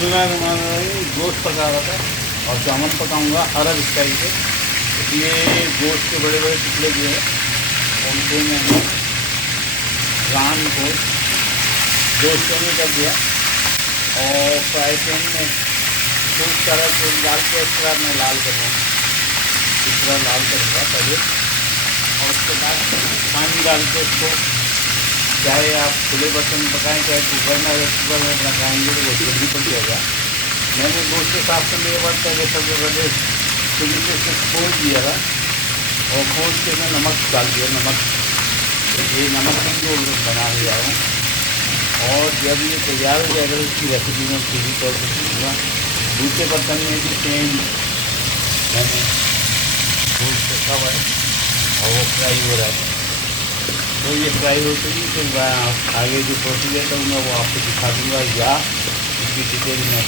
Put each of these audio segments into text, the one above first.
इसमें मैं गोश्त पका रहा था और चावल पकाऊंगा अरब स्टाइल के। इसलिए गोश्त के बड़े बड़े टुकड़े जो है उनको मैंने रान को गोश्तों में कर दिया और फ्राई पैन में खूब सारा तेल डाल के इस तरह मैं लाल करूँगा, इस तरह लाल करूँगा पहले। और उसके बाद पानी डाल के उसको, चाहे आप खुले बर्तन में पकाएँ चाहे कुकर में, अगर कुकर में पकाएँगे तो वो जल्दी पक जाएगा। मैंने गोश्त के साथ में मेरे बाद पहले सबसे पहले चुल्ली से इसको खोल दिया था और खोल के मैं नमक डाल दिया। नमक, ये नमक नहीं जो बना लिया हूँ। और जब ये तैयार हो जाएगा तो इसकी रेसिपी में पूरी तौर पर सीखूँगा। दूसरे बर्तन में भी सेम मैंने गोश्त रखा हुआ है और वो फ्राई हो रहा है। तो ये फ्राई होते ही फिर मैं आगे जो प्रोसीजर करूँगा वो आपको दिखा दूँगा या इसकी डिटेल में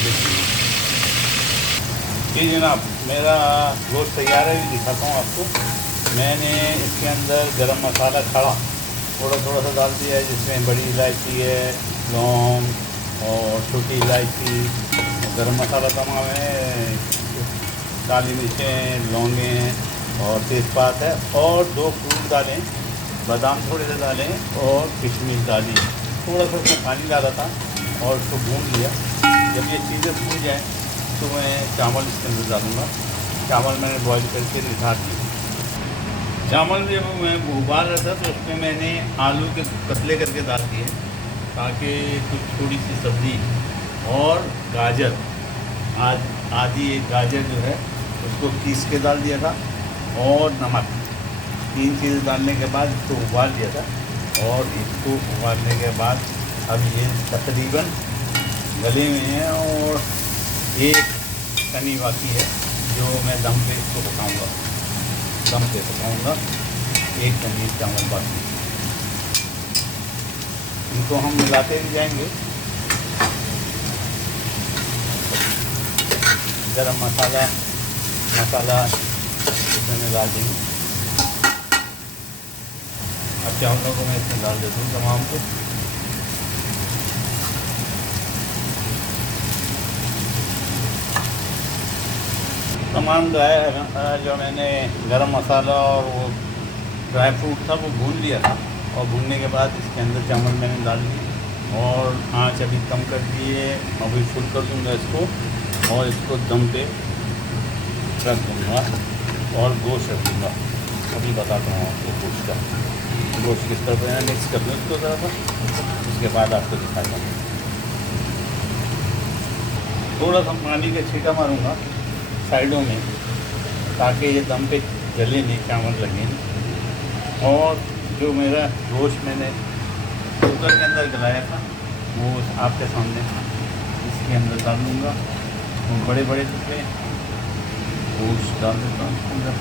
देखिए। जी जनाब, मेरा गोश्त तैयार है, दिखाता हूँ आपको। मैंने इसके अंदर गरम मसाला खड़ा थोड़ा थोड़ा सा डाल दिया है, जिसमें बड़ी इलायची है, लौंग और छोटी इलायची, गरम मसाला तमाम है, काली मिर्चें, लौंगें और तेज़पात है, और 2 फूल डालें, बादाम थोड़े से डालें और किशमिश डाली। थोड़ा सा उसमें पानी डाला था और उसको भून लिया। जब ये चीज़ें भून जाएँ तो मैं चावल इसके अंदर डालूँगा। चावल मैंने बॉईल करके रिझा दिए। चावल जब मैं उबाल रहा था तो उसमें मैंने आलू के पतले करके डाल दिए, ताकि कुछ थोड़ी सी सब्ज़ी और गाजर, आधी एक गाजर जो है उसको पीस के डाल दिया था, और नमक। 3 चीज़ें डालने के बाद इसको उबाल दिया था। और इसको उबालने के बाद अब ये तकरीबन गले में है और एक तनी बाकी है जो मैं दम पे इसको पकाऊँगा, दम पे पकाऊँगा। एक तनी चावल बाकी, इनको हम मिलाते भी जाएंगे। गरम मसाला इसमें मैं डाल देंगे। अब चावलों को मैं इसमें डाल देता हूँ तमाम को। तमाम जो मैंने गरम मसाला और वो ड्राई फ्रूट था वो भून लिया था, और भूनने के बाद इसके अंदर चावल मैंने डाल दिए और आँच अभी कम कर दिए। अभी फुल कर दूँगा इसको और इसको दम पे रख दूँगा और गोश्त रख दूँगा। अभी बताता हूँ आपको गोश्त किस तरह से मिक्स कर दूँ इसको ज़रा सा, उसके बाद आपको दिखाता हूँ। थोड़ा सा पानी का छींटा मारूँगा साइडों में, ताकि ये दम पे जले नहीं, चावल लगे। और जो मेरा गोश्त मैंने कुकर के अंदर गलाया था वो आपके सामने इसके अंदर डाल दूँगा। तो बड़े बड़े टुकड़े गोश्त डाल देता हूँ इसके अंदर।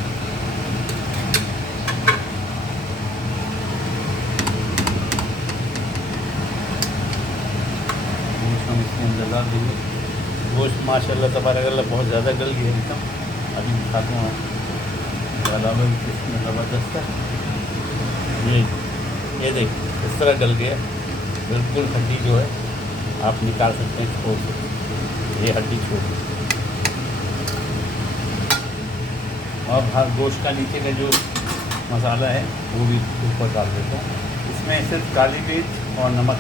गोश्त हम इसके अंदर डाल देंगे। गोश्त माशाल्लाह तबारकल्लाह बहुत ज़्यादा गल गया एकदम। अभी दिखाता हूँ ज़्यादा इसमें ज़बरदस्त है। ये देख इस तरह गल गया बिल्कुल। हड्डी जो है आप निकाल सकते हैं, छोड़ सकते हैं, ये हड्डी छोड़ सकते हैं। और हर गोश्त का नीचे का जो मसाला है वो भी ऊपर डाल देता हूँ। इसमें सिर्फ काली मिर्च और नमक,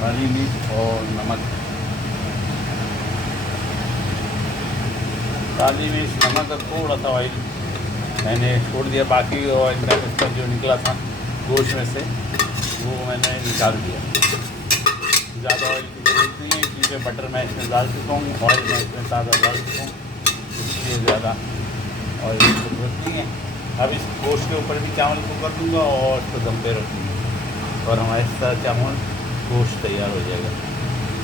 काली मिर्च और नमक, काली मिर्च, नमक और थोड़ा सा ऑयल मैंने छोड़ दिया। बाकी ऑयल में इसका जो निकला था गोश्त में से वो मैंने निकाल दिया। ज़्यादा ऑयल की ज़रूरत नहीं है क्योंकि बटर मैं इसमें डाल चुका हूँ, ऑयल मैं इसमें ताज़ा डाल चुका हूँ, इसलिए ज़्यादा ऑयल की ज़रूरत नहीं है। अब इस गोश्त के ऊपर भी चावल को कर दूँगा और इसको दम पे रख दूँगा और हमारे साथ चावल गोश्त तैयार हो जाएगा।